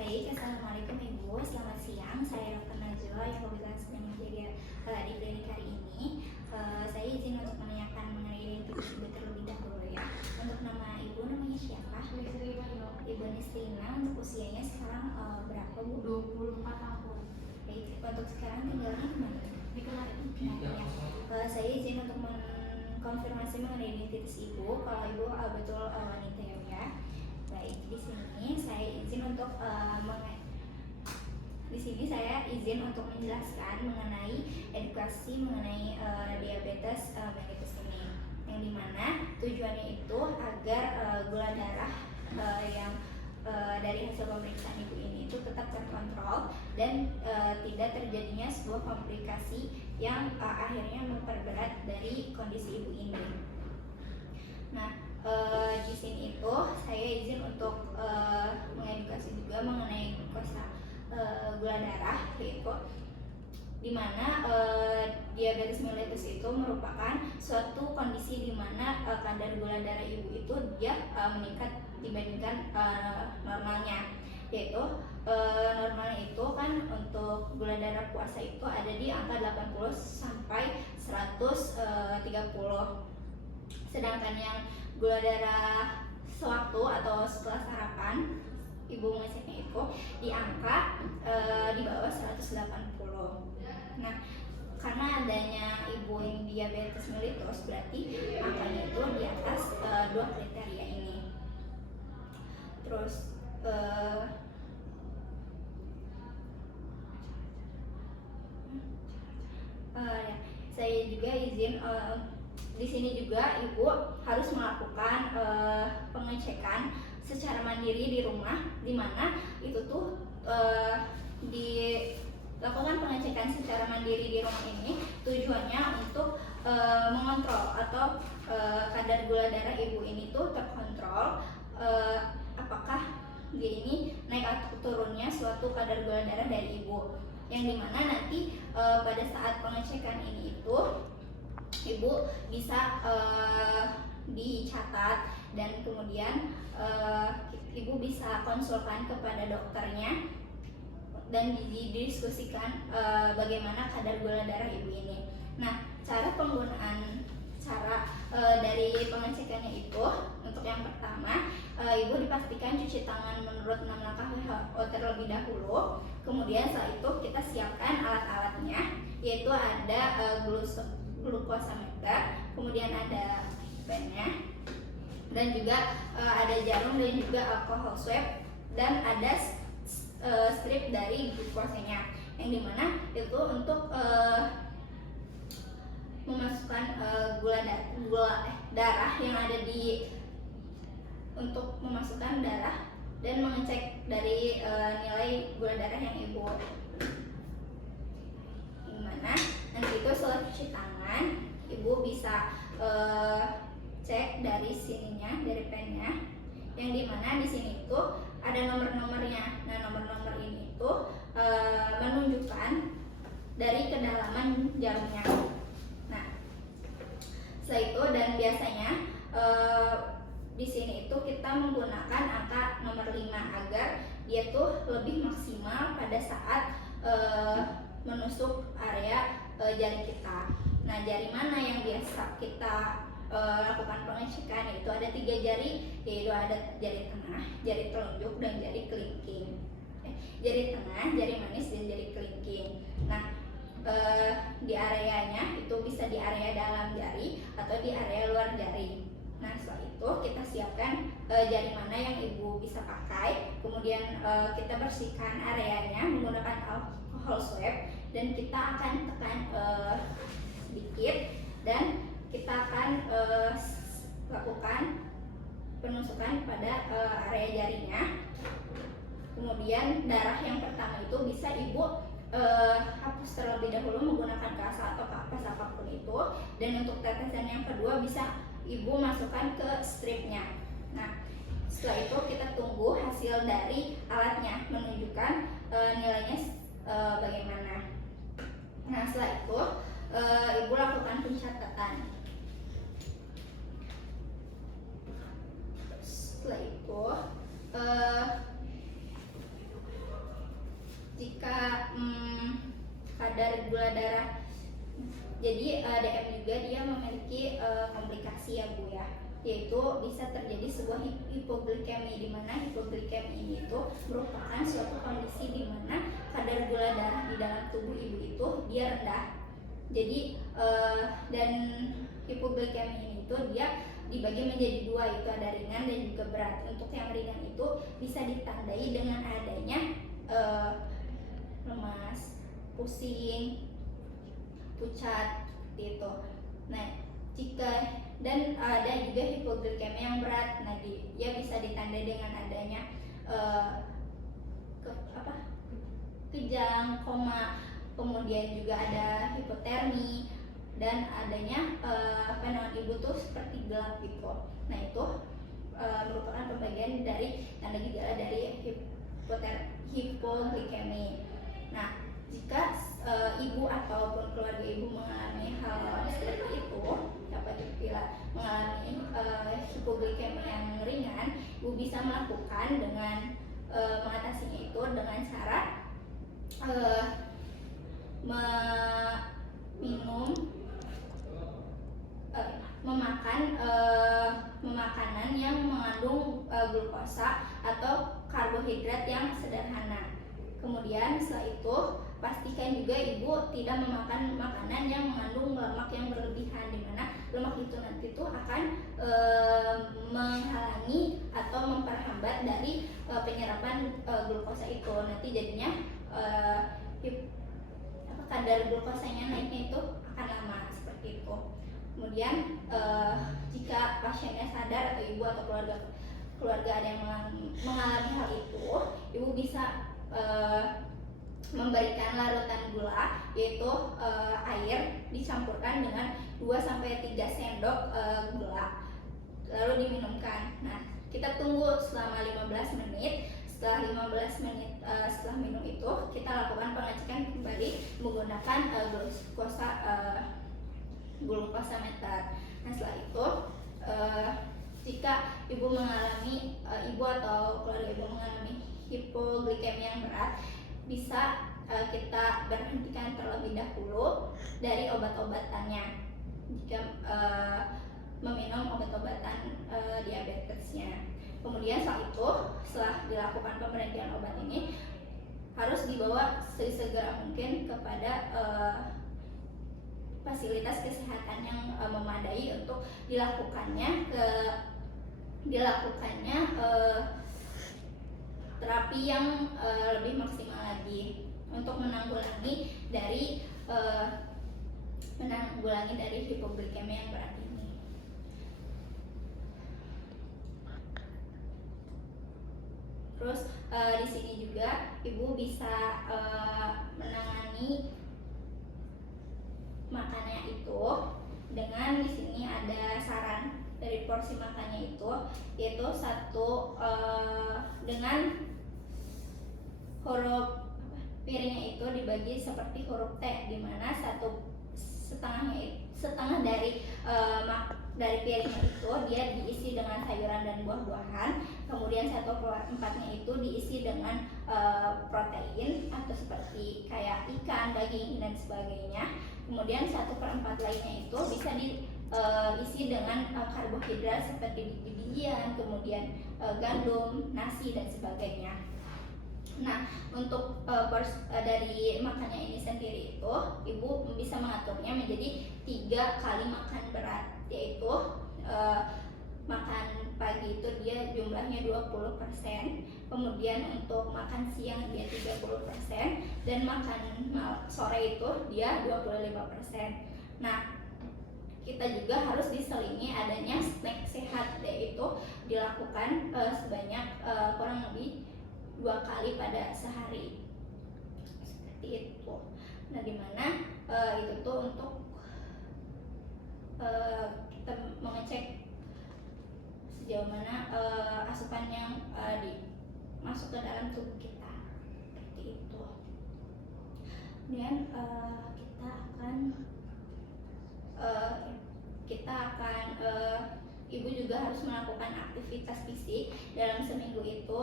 Baik, Assalamualaikum Ibu, selamat siang. Saya Dr. Najwa yang kebetulan sedang menjadi di klinik hari ini. Saya izin untuk menanyakan mengenai identitas Ibu terlebih dahulu ya. Untuk nama Ibu, namanya siapa? Ibu Nisrina. Untuk usianya sekarang berapa Bu? 24 tahun. Baik, untuk sekarang tinggalnya di mana? Di Kelari. Nah, ya. Saya izin untuk mengkonfirmasi mengenai identitas Ibu. Kalau Ibu betul wanita ya. Baik, di sini saya izin untuk menjelaskan mengenai edukasi mengenai diabetes mellitus ini, yang dimana tujuannya itu agar gula darah yang dari hasil pemeriksaan ibu ini itu tetap terkontrol dan tidak terjadinya sebuah komplikasi yang akhirnya memperberat dari kondisi ibu ini. Nah, di sini itu saya izin untuk mengedukasi juga mengenai gula darah, yaitu di mana diabetes mellitus itu merupakan suatu kondisi di mana kadar gula darah ibu itu dia meningkat dibandingkan normalnya, yaitu normalnya itu kan untuk gula darah puasa itu ada di angka 80 sampai 130. Sedangkan yang gula darah sewaktu atau setelah sarapan ibu mengeceknya itu di angka di bawah 180. Nah, karena adanya ibu yang diabetes mellitus berarti angkanya itu di atas dua kriteria ini. Terus ya, saya juga izin di sini juga ibu harus melakukan pengecekan secara mandiri di rumah, di mana itu tuh dilakukan pengecekan secara mandiri di rumah ini tujuannya untuk mengontrol atau kadar gula darah ibu ini tuh terkontrol, apakah dia ini naik atau turunnya suatu kadar gula darah dari ibu, yang dimana nanti pada saat pengecekan ini itu ibu bisa dicatat dan kemudian ibu bisa konsulkan kepada dokternya dan didiskusikan bagaimana kadar gula darah ibu ini. Nah, cara penggunaan dari pengecekannya itu, untuk yang pertama ibu dipastikan cuci tangan menurut 6 langkah WHO terlebih dahulu. Kemudian setelah itu kita siapkan alat-alatnya, yaitu ada glukosameter, kemudian ada pennya, dan juga ada jarum dan juga alkohol swab, dan ada strip dari glukosanya, yang dimana itu untuk memasukkan gula darah yang ada untuk memasukkan darah dan mengecek dari nilai gula darah yang ibu, dimana nanti itu setelah cuci tangan ibu bisa cek dari sininya, dari pennya, yang dimana di sini itu ada nomor-nomornya. Nah, nomor-nomor ini itu menunjukkan dari kedalaman jarumnya. Nah, setelah itu dan biasanya di sini itu kita menggunakan angka nomor 5 agar dia tuh lebih maksimal pada saat menusuk area jari kita. Nah, jari mana yang biasa kita lakukan pengecekan, yaitu ada 3 jari, yaitu ada jari tengah, jari telunjuk, dan jari kelingking. Jari tengah, jari manis, dan jari kelingking. Nah, di areanya itu bisa di area dalam jari atau di area luar jari. Nah, setelah itu kita siapkan jari mana yang ibu bisa pakai, kemudian kita bersihkan areanya menggunakan alkohol swab, dan kita akan tekan sedikit, dan kita akan lakukan penusukan pada area jarinya. Kemudian darah yang pertama itu bisa ibu hapus terlebih dahulu menggunakan kasa atau kapas apapun itu, dan untuk tetesan yang kedua bisa ibu masukkan ke stripnya. Nah, setelah itu kita tunggu hasil dari alatnya menunjukkan nilainya bagaimana. Nah, setelah itu ibu lakukan pencatatan. Setelah itu kadar gula darah. Jadi DM juga dia memiliki komplikasi ya Bu ya, yaitu bisa terjadi sebuah hipoglikemi, di mana hipoglikemi ini itu merupakan suatu kondisi di mana kadar gula darah di dalam tubuh ibu itu dia rendah. Jadi dan hipoglikemi ini itu dia dibagi menjadi dua, yaitu ada ringan dan juga berat. Untuk yang ringan itu bisa ditandai dengan adanya lemas, pusing, pucat gitu. Nah, jika dan ada juga hipoglikemi yang berat. Nah, dia bisa ditandai dengan adanya kejang, koma, kemudian juga ada hipotermi dan adanya pandangan ibu tuh seperti gelap gitu. Nah, itu merupakan pembagian dari tanda gejala dari hipoglikemi. Nah, jika ibu ataupun keluarga ibu mengalami hal seperti itu, dapat mengalami hipoglikemi yang ringan, ibu bisa melakukan dengan mengatasinya itu dengan cara memakan makanan yang mengandung glukosa atau karbohidrat yang sederhana. Kemudian setelah itu pastikan juga ibu tidak memakan makanan yang mengandung lemak yang berlebihan, di mana lemak itu nanti tuh akan menghalangi atau memperhambat dari penyerapan glukosa itu. Nanti jadinya kadar glukosanya naiknya itu akan lama seperti itu. Kemudian jika pasiennya sadar atau ibu atau keluarga ada yang mengalami hal itu, ibu bisa memberikan larutan gula, yaitu air dicampurkan dengan 2-3 sendok gula lalu diminumkan. Nah, kita tunggu selama 15 menit. Setelah 15 menit setelah minum itu, kita lakukan pengecekan kembali menggunakan glukosameter. Nah, setelah itu jika ibu atau keluarga ibu mengalami hipoglikemi yang berat, bisa kita berhentikan terlebih dahulu dari obat-obatannya jika meminum obat-obatan diabetesnya. Kemudian setelah dilakukan pemberhentian obat ini, harus dibawa sesegera mungkin kepada fasilitas kesehatan yang memadai untuk dilakukannya terapi yang lebih maksimal lagi untuk menanggulangi dari hipoglikemi yang berat ini. Terus di sini juga ibu bisa menangani makannya itu dengan di sini ada saran dari porsi makannya itu, yaitu dengan huruf piringnya itu dibagi seperti huruf T, di mana setengah dari piringnya itu dia diisi dengan sayuran dan buah-buahan, kemudian 1/4-nya itu diisi dengan protein atau seperti kayak ikan, daging dan sebagainya. Kemudian 1/4 lainnya itu bisa diisi dengan karbohidrat seperti biji-bijian, kemudian gandum, nasi dan sebagainya. Nah, untuk dari makannya ini sendiri itu, ibu bisa mengaturnya menjadi 3 kali makan berat, yaitu makan pagi itu dia jumlahnya 20%, kemudian untuk makan siang dia 30%, dan makan sore itu dia 25%. Nah, kita juga harus diselingi adanya snack sehat, yaitu dilakukan sebanyak kurang lebih 2 kali pada sehari seperti itu. Nah, dimana itu tuh untuk kita mengecek sejauh mana asupan yang masuk ke dalam tubuh kita seperti itu. Kemudian ibu juga harus melakukan aktivitas fisik dalam seminggu itu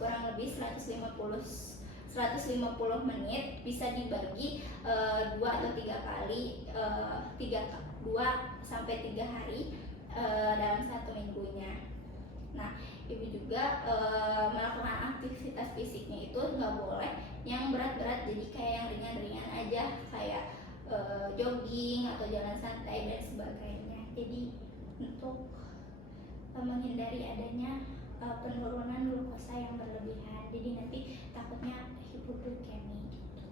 kurang lebih 150 150 menit bisa dibagi 2 atau 3 kali, 2 sampai 3 hari dalam satu minggunya. Nah, ibu juga melakukan aktivitas fisiknya itu nggak boleh yang berat-berat, jadi kayak yang ringan-ringan aja, kayak jogging atau jalan santai dan sebagainya. Jadi untuk menghindari adanya penurunan glukosa yang berlebihan, jadi nanti takutnya hipoglikemi gitu.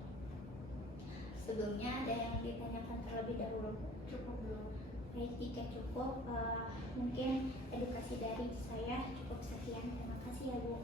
Sebelumnya ada yang ditanyakan terlebih dahulu? Cukup belum? Baik, jika cukup mungkin edukasi dari saya cukup sekian. Terima kasih ya Bu.